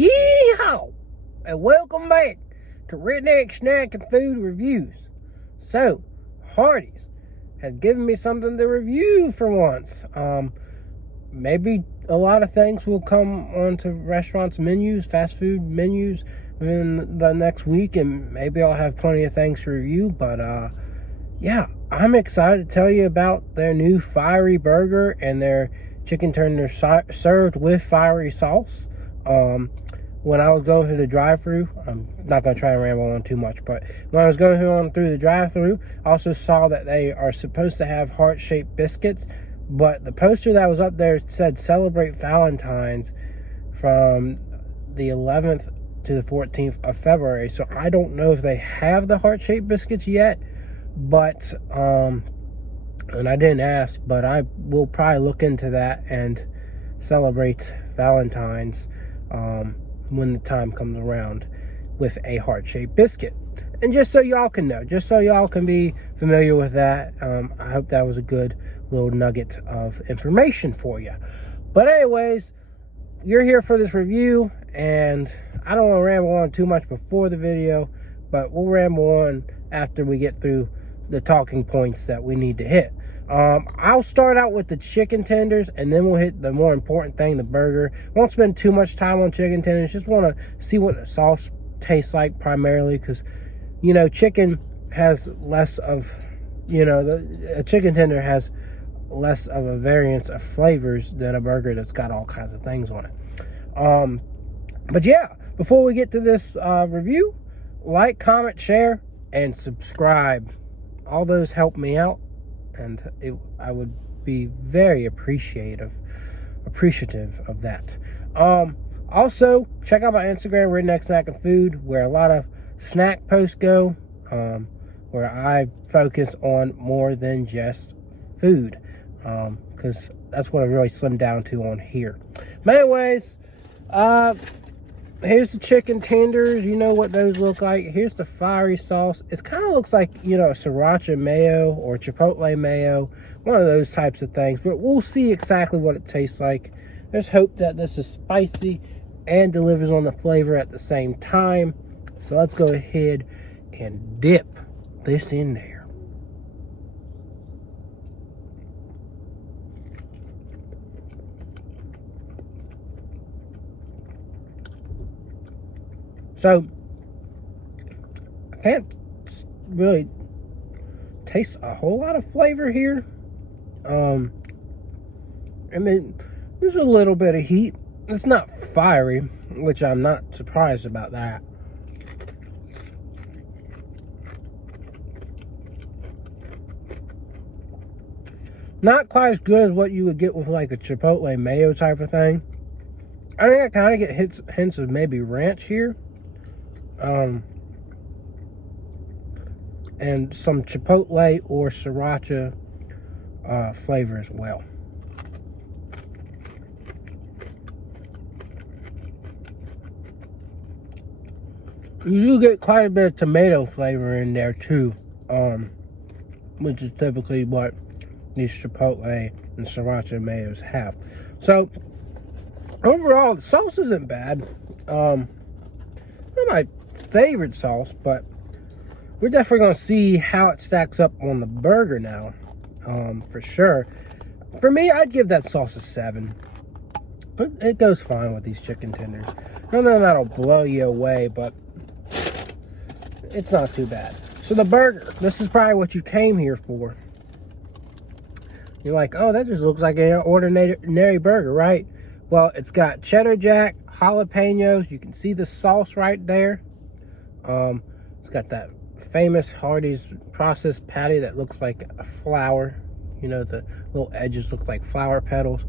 Yeehaw! And welcome back to Redneck Snack and Food Reviews. So, Hardee's has given me something to review for once. Maybe a lot of things will come onto restaurants' menus, fast food menus in the next week, and maybe I'll have plenty of things to review. But yeah, I'm excited to tell you about their new fiery burger and their chicken tenders served with fiery sauce. When I was going through the drive-thru, I'm not going to try and ramble on too much, but when I was going through the drive-thru, I also saw that they are supposed to have heart-shaped biscuits, but the poster that was up there said celebrate Valentine's from the 11th to the 14th of February, so I don't know if they have the heart-shaped biscuits yet, but, and I didn't ask, but I will probably look into that and celebrate Valentine's, when the time comes around with a heart-shaped biscuit. And just so y'all can know, just so y'all can be familiar with that, I hope that was a good little nugget of information for you. But anyways, you're here for this review, and I don't want to ramble on too much before the video, but we'll ramble on after we get through the talking points that we need to hit. I'll start out with the chicken tenders, and then we'll hit the more important thing, the burger. Won't spend too much time on chicken tenders. Just want to see what the sauce tastes like primarily, because, you know, chicken has less of, you know, a chicken tender has less of a variance of flavors than a burger that's got all kinds of things on it. But yeah, before we get to this review, like, comment, share, and subscribe. All those help me out, and I would be very appreciative of that. Also, check out my Instagram, Redneck Snack and Food, where a lot of snack posts go, where I focus on more than just food, because that's what I really slimmed down to on here. But anyways, here's the chicken tenders. You know what those look like. Here's the fiery sauce. It kind of looks like, you know, sriracha mayo or chipotle mayo. One of those types of things. But we'll see exactly what it tastes like. There's hope that this is spicy and delivers on the flavor at the same time. So let's go ahead and dip this in there. So, I can't really taste a whole lot of flavor here. And then there's a little bit of heat. It's not fiery, which I'm not surprised about that. Not quite as good as what you would get with like a chipotle mayo type of thing. I think I kind of get hints of maybe ranch here. And some chipotle or sriracha flavor as well. You do get quite a bit of tomato flavor in there too, which is typically what these chipotle and sriracha mayos have. So overall, the sauce isn't bad. Not my favorite sauce, but we're definitely going to see how it stacks up on the burger now, for sure. For me, I'd give that sauce a 7. It goes fine with these chicken tenders. Nothing that'll blow you away, but it's not too bad. So the burger, this is probably what you came here for. You're like, oh, that just looks like an ordinary burger, right? Well, it's got cheddar jack, jalapenos. You can see the sauce right there. It's got that famous Hardee's processed patty that looks like a flower. You know, the little edges look like flower petals.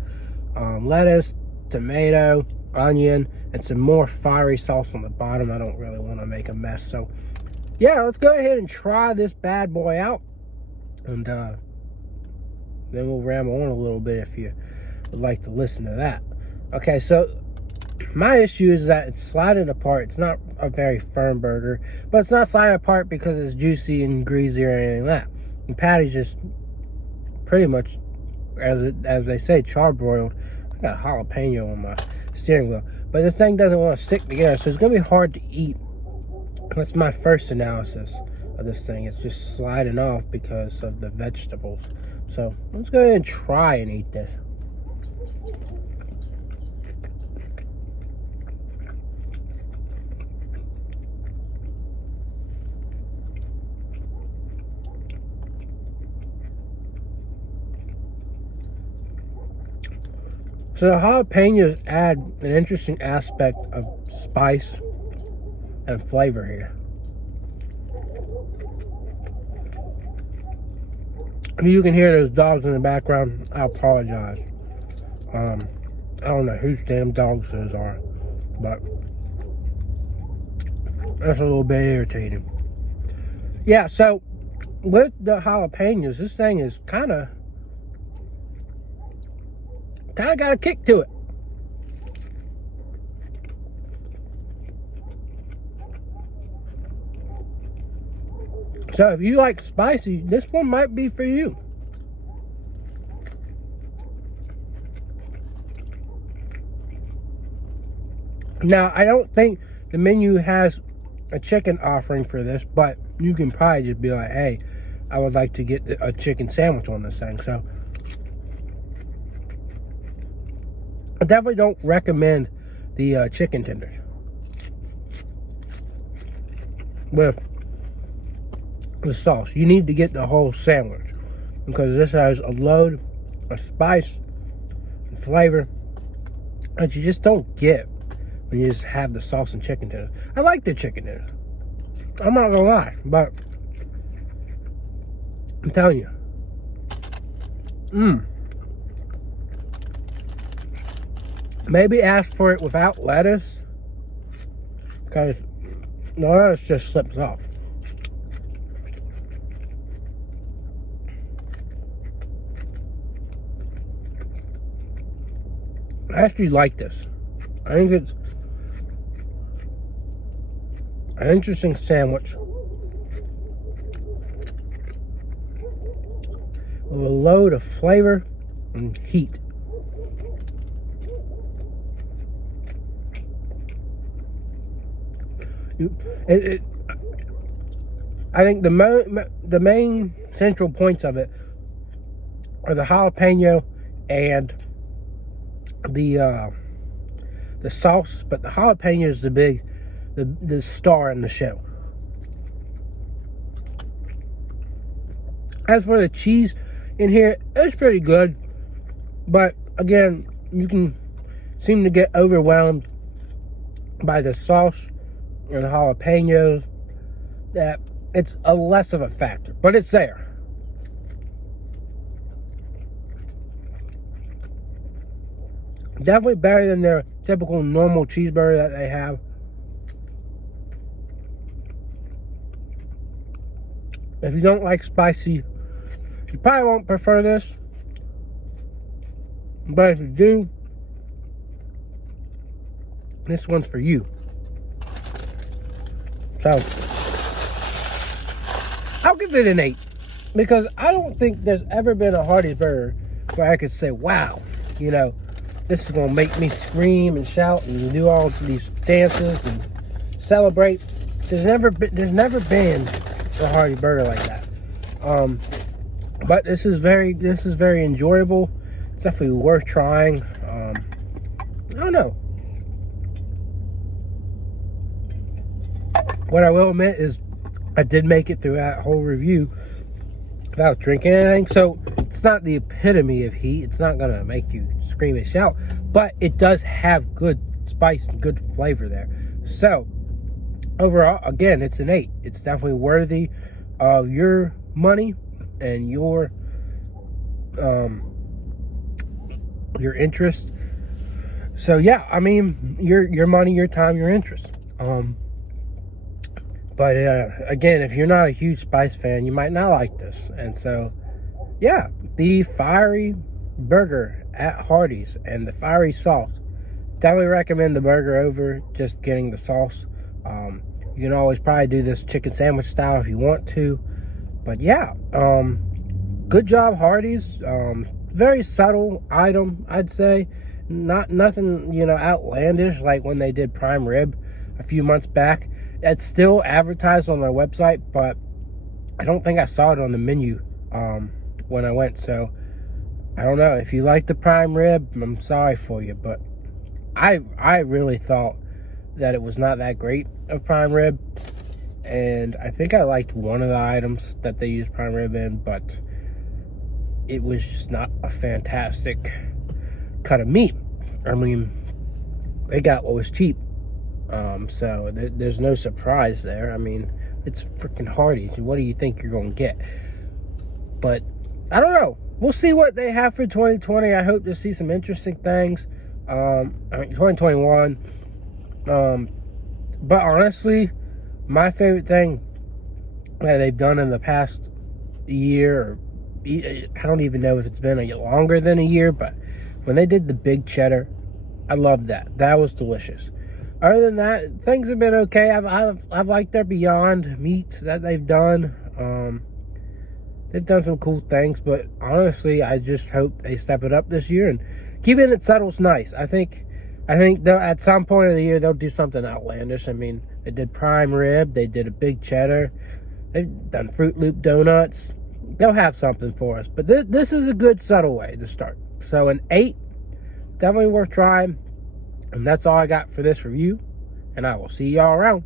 Lettuce, tomato, onion, and some more fiery sauce on the bottom. I don't really want to make a mess. So, yeah, let's go ahead and try this bad boy out. And then we'll ramble on a little bit if you would like to listen to that. Okay, so my issue is that it's sliding apart. It's not a very firm burger, but it's not sliding apart because it's juicy and greasy or anything like that. The patty's just pretty much, as they say, charbroiled. I got jalapeno on my steering wheel. but this thing doesn't want to stick together, so it's going to be hard to eat. That's my first analysis of this thing. It's just sliding off because of the vegetables. So let's go ahead and try and eat this. So the jalapenos add an interesting aspect of spice and flavor here. If you can hear those dogs in the background, I apologize. I don't know whose damn dogs those are, but that's a little bit irritating. Yeah, so with the jalapenos, this thing is kind of got a kick to it. So if you like spicy, this one might be for you. Now, I don't think the menu has a chicken offering for this, but you can probably just be like, hey, I would like to get a chicken sandwich on this thing. So I definitely don't recommend the chicken tenders with the sauce. You need to get the whole sandwich because this has a load of spice and flavor that you just don't get when you just have the sauce and chicken tenders. I like the chicken tenders. I'm not gonna lie, but I'm telling you, maybe ask for it without lettuce, because the lettuce just slips off. I actually like this. I think it's an interesting sandwich with a load of flavor and heat. I think the main central points of it are the jalapeno and the sauce, but the jalapeno is the star in the show. As for the cheese in here, it's pretty good, but again, you can seem to get overwhelmed by the sauce and the jalapenos, that it's a less of a factor, but it's there. Definitely better than their typical normal cheeseburger that they have. If you don't like spicy, you probably won't prefer this. But if you do, this one's for you. So, I'll give it an 8. Because I don't think there's ever been a Hardee's burger where I could say, wow, you know, this is going to make me scream and shout and do all these dances and celebrate. There's never been a Hardee burger like that. But this is very enjoyable. It's definitely worth trying. I don't know. What I will admit is I did make it through that whole review without drinking anything. So it's not the epitome of heat. It's not going to make you scream and shout. But it does have good spice and good flavor there. So overall, again, it's an 8. It's definitely worthy of your money and your interest. So yeah, I mean, your money, your time, your interest. But again, if you're not a huge spice fan, you might not like this. And so, yeah, the fiery burger at Hardee's and the fiery sauce. Definitely recommend the burger over just getting the sauce. You can always probably do this chicken sandwich style if you want to. But yeah, good job, Hardee's. Very subtle item, I'd say. nothing, outlandish like when they did prime rib a few months back. It's still advertised on their website, but I don't think I saw it on the menu when I went. So I don't know. If you like the prime rib, I'm sorry for you, but I really thought that it was not that great of prime rib, and I think I liked one of the items that they used prime rib in, but it was just not a fantastic cut of meat. I mean, they got what was cheap, so there's no surprise there. I mean, it's freaking Hardee's. What do you think you're gonna get? But I don't know. We'll see what they have for 2020. I hope to see some interesting things. 2021. But honestly, my favorite thing that they've done in the past year, or I don't even know if it's been longer than a year, but when they did the big cheddar, I loved that. That was delicious. Other than that, things have been okay. I've liked their Beyond meat that they've done. They've done some cool things, but honestly, I just hope they step it up this year, and keeping it subtle's nice. I think at some point of the year they'll do something outlandish. I mean, they did prime rib, they did a big cheddar, they've done Fruit Loop donuts. They'll have something for us, but this is a good subtle way to start. So an 8, definitely worth trying. And that's all I got for this review, and I will see y'all around.